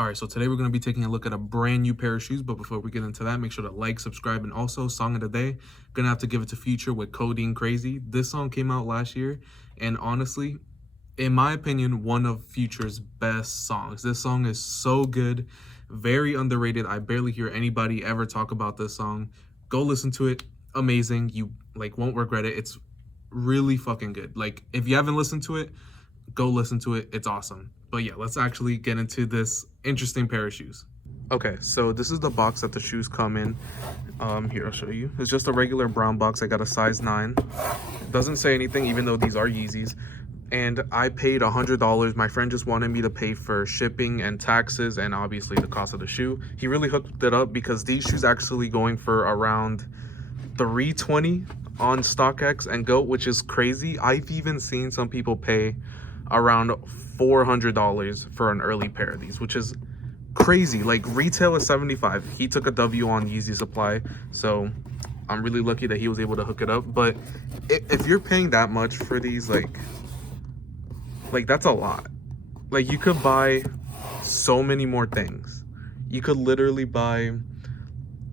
All right, so today we're going to be taking a look at a brand new pair of shoes, but before we get into that, make sure to like, subscribe, and also song of the day. Gonna have to give it to Future with Codeine Crazy. This song came out last year, and honestly, in my opinion, one of Future's best songs. This song is so good, very underrated. I barely hear anybody ever talk about this song. Go listen to it. Amazing. You won't regret it. It's really fucking good. Like, if you haven't listened to it, go listen to it. It's awesome. But yeah, let's actually get into this interesting pair of shoes. Okay, so this is the box that the shoes come in. Here, I'll show you. It's just a regular brown box. I got a size 9. It doesn't say anything, even though these are Yeezys. And I paid $100. My friend just wanted me to pay for shipping and taxes and obviously the cost of the shoe. He really hooked it up because these shoes actually going for around $320 on StockX and GOAT, which is crazy. I've even seen some people pay around $400 for an early pair of these, which is crazy. Like, retail is $75. He took a W on Yeezy Supply, so I'm really lucky that he was able to hook it up. But if you're paying that much for these, like that's a lot. Like, you could buy so many more things. You could literally buy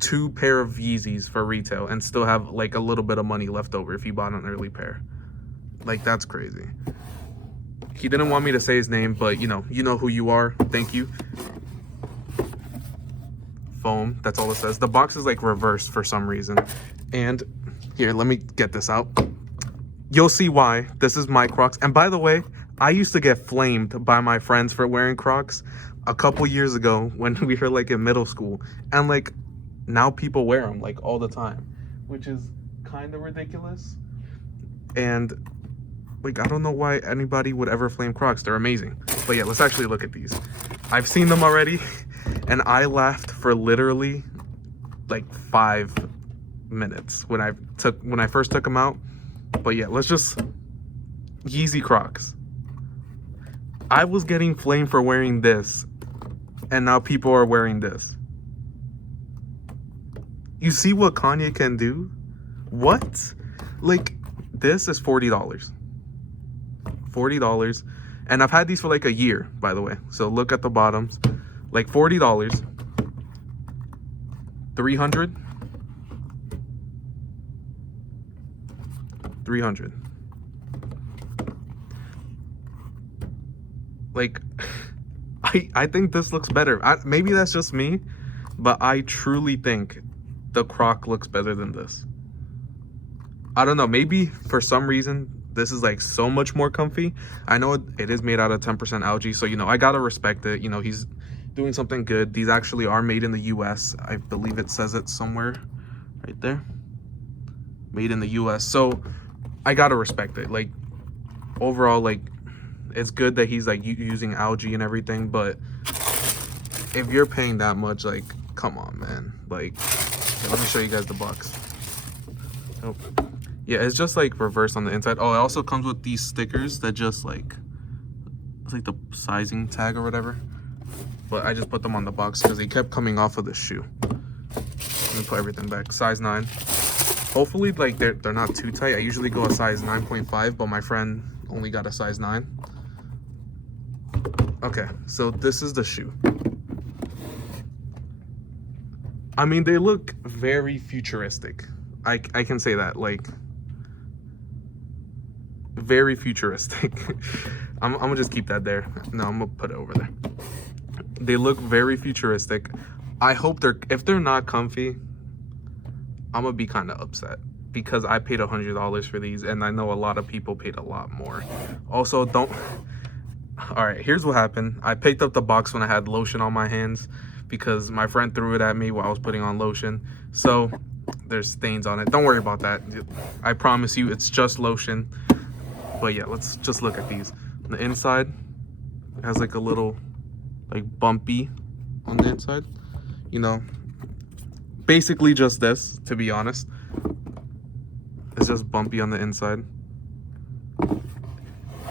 2 pair of Yeezys for retail and still have like a little bit of money left over if you bought an early pair. Like, that's crazy. He didn't want me to say his name, but you know who you are. Thank you. Foam, that's all it says. The box is like reversed for some reason. And here, let me get this out. You'll see why. This is my Crocs. And by the way, I used to get flamed by my friends for wearing Crocs a couple years ago when we were like in middle school. And like, now people wear them like all the time, which is kind of ridiculous. And like, I don't know why anybody would ever flame Crocs. They're amazing. But yeah, let's actually look at these. I've seen them already, and I laughed for literally like 5 minutes when I first took them out. But yeah, let's just Yeezy Crocs. I was getting flamed for wearing this, and now people are wearing this. You see what Kanye can do? What? Like, this is $40. $40. And I've had these for like a year, by the way. So look at the bottoms. Like, $40. $300. $300. Like, I think this looks better. Maybe that's just me, but I truly think the Croc looks better than this. I don't know, maybe for some reason this is like so much more comfy. I know it is made out of 10% algae, so I gotta respect it. He's doing something good. These actually are made in the US. I believe it says it somewhere right there, made in the US. So I gotta respect it. Like, overall, like, it's good that he's like using algae and everything, but if you're paying that much, like, come on, man. Like, let me show you guys the box. Oh, yeah, it's just like reversed on the inside. Oh, it also comes with these stickers that just like, it's like the sizing tag or whatever. But I just put them on the box because they kept coming off of the shoe. Let me put everything back. Size 9. Hopefully, like, they're not too tight. I usually go a size 9.5, but my friend only got a size 9. Okay, so this is the shoe. I mean, they look very futuristic. I can say that, like, very futuristic. I'm gonna just keep that there. No, I'm gonna put it over there. They look very futuristic. I hope if they're not comfy, I'm gonna be kind of upset because I paid $100 for these, and I know a lot of people paid a lot more. Also, all right, here's what happened. I picked up the box when I had lotion on my hands because my friend threw it at me while I was putting on lotion. So there's stains on it. Don't worry about that. I promise you, it's just lotion. But yeah, let's just look at these. The inside has like a little like bumpy on the inside. Basically just this, to be honest. It's just bumpy on the inside.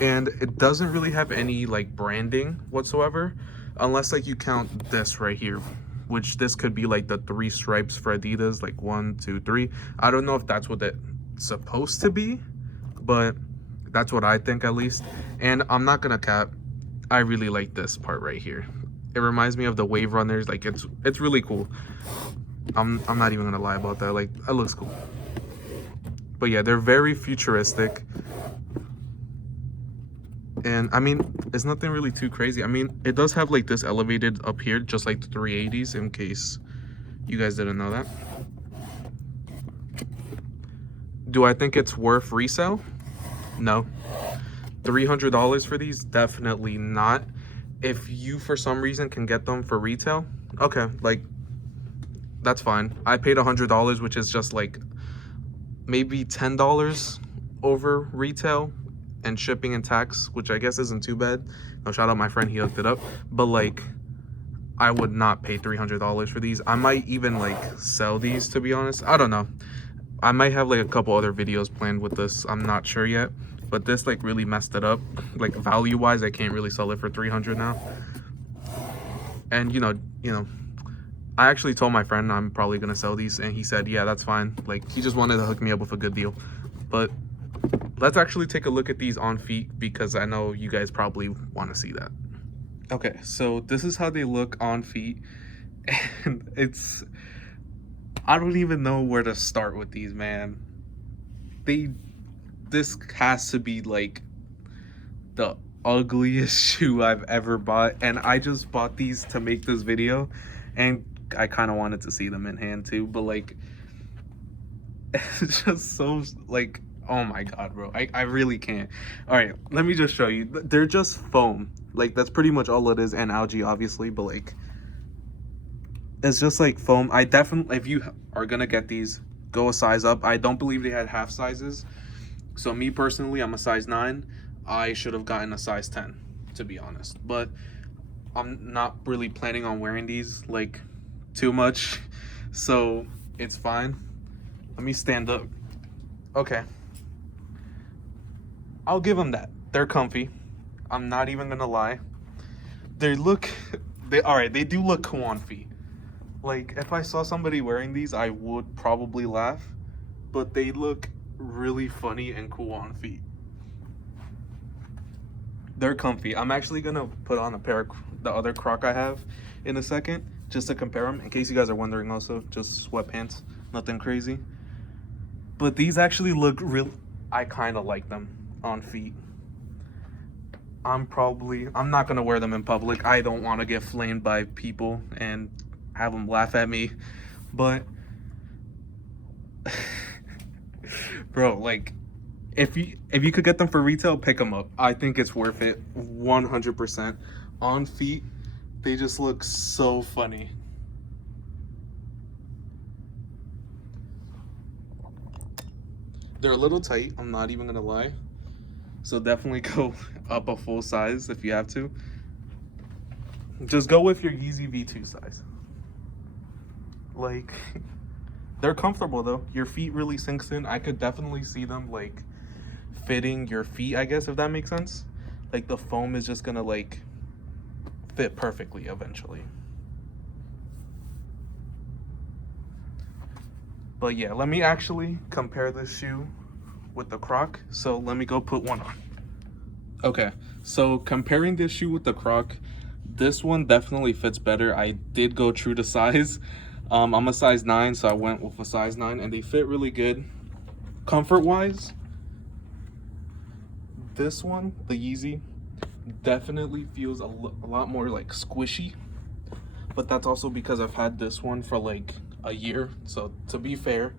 And it doesn't really have any like branding whatsoever, unless like you count this right here, which this could be like the 3 stripes for Adidas, like 1, 2, 3. I don't know if that's what it's supposed to be, but that's what I think, at least. And I'm not gonna cap, I really like this part right here. It reminds me of the Wave Runners. Like it's really cool. I'm not even gonna lie about that. Like that looks cool. But yeah, they're very futuristic. And I mean, it's nothing really too crazy. I mean, it does have like this elevated up here, just like the 380s, in case you guys didn't know that. Do I think it's worth resale? No. $300 for these? Definitely not. If you, for some reason, can get them for retail, okay, like, that's fine. I paid $100, which is just like maybe $10 over retail and shipping and tax, which I guess isn't too bad. No, shout out my friend, he hooked it up. But like, I would not pay $300 for these. I might even like sell these, to be honest. I don't know. I might have like a couple other videos planned with this. I'm not sure yet. But this like really messed it up. Like value wise, I can't really sell it for $300 now. And you know, I actually told my friend I'm probably gonna sell these, and he said, yeah, that's fine. Like he just wanted to hook me up with a good deal. But let's actually take a look at these on feet, because I know you guys probably want to see that. Okay, so this is how they look on feet, and I don't even know where to start with these, man. This has to be like the ugliest shoe I've ever bought, and I just bought these to make this video, and I kind of wanted to see them in hand too, but like it's just so like, oh my god, bro, I really can't. All right, let me just show you. They're just foam, like that's pretty much all it is, and algae obviously, but like it's just like foam. I definitely, if you are gonna get these, go a size up. I don't believe they had half sizes. So me personally, I'm a size 9. I should have gotten a size 10, to be honest. But I'm not really planning on wearing these like too much, so it's fine. Let me stand up. Okay. I'll give them that. They're comfy. I'm not even gonna lie. They do look cool on feet. Like if I saw somebody wearing these, I would probably laugh, but they look really funny and cool on feet. They're comfy. I'm actually gonna put on a pair of the other Croc I have in a second, just to compare them, in case you guys are wondering. Also, just sweatpants, nothing crazy. But these actually look real. I kind of like them on feet. I'm not gonna wear them in public. I don't want to get flamed by people and have them laugh at me, but bro, like if you could get them for retail, pick them up. I think it's worth it 100%. On feet, they just look so funny. They're a little tight, I'm not even gonna lie, so definitely go up a full size if you have to. Just go with your Yeezy V2 size. Like, they're comfortable though. Your feet really sinks in. I could definitely see them like fitting your feet, I guess, if that makes sense. Like the foam is just gonna like fit perfectly eventually. But yeah, let me actually compare this shoe with the Croc. So let me go put one on. Okay, so comparing this shoe with the Croc, this one definitely fits better. I did go true to size. I'm a size 9, so I went with a size 9, and they fit really good. Comfort wise, this one, the Yeezy, definitely feels a lot more like squishy, but that's also because I've had this one for like a year. So to be fair,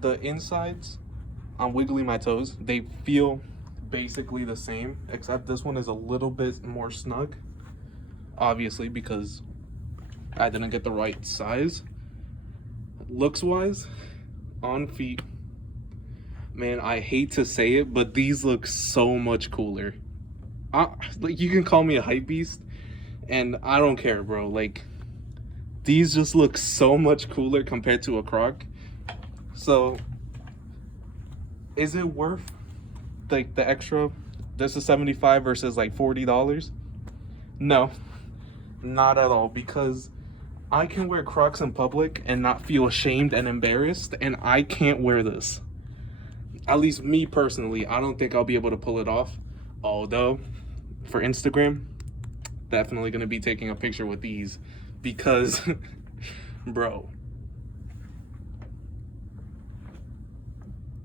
the insides, I'm wiggling my toes, they feel basically the same, except this one is a little bit more snug, obviously because I didn't get the right size. Looks wise, on feet, man, I hate to say it, but these look so much cooler. Like, you can call me a hype beast, and I don't care, bro. Like, these just look so much cooler compared to a Croc. So, is it worth like the extra? This is $75 versus like $40. No, not at all, because I can wear Crocs in public and not feel ashamed and embarrassed, and I can't wear this. At least me personally, I don't think I'll be able to pull it off. Although, for Instagram, definitely gonna be taking a picture with these because, bro,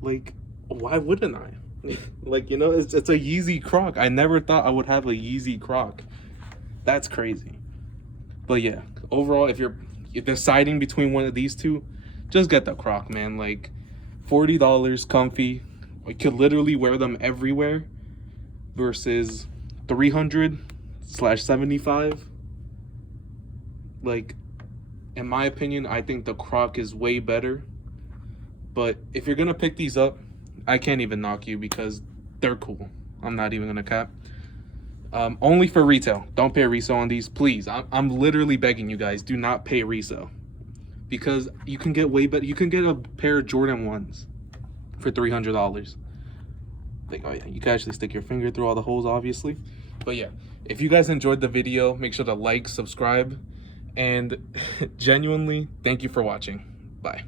like, why wouldn't I? Like, you know, it's a Yeezy Croc. I never thought I would have a Yeezy Croc. That's crazy. But yeah, overall, if you're deciding between one of these two, just get the Croc, man. Like, $40, comfy. You could literally wear them everywhere versus 300/75. Like, in my opinion, I think the Croc is way better. But if you're gonna pick these up, I can't even knock you because they're cool. I'm not even gonna cap. Only for retail. Don't pay resale on these, please. I'm literally begging you guys, do not pay resale, because you can get way better. You can get a pair of Jordan 1s for $300. Like, oh yeah, you can actually stick your finger through all the holes, obviously. But yeah, if you guys enjoyed the video, make sure to like, subscribe, and genuinely, thank you for watching. Bye.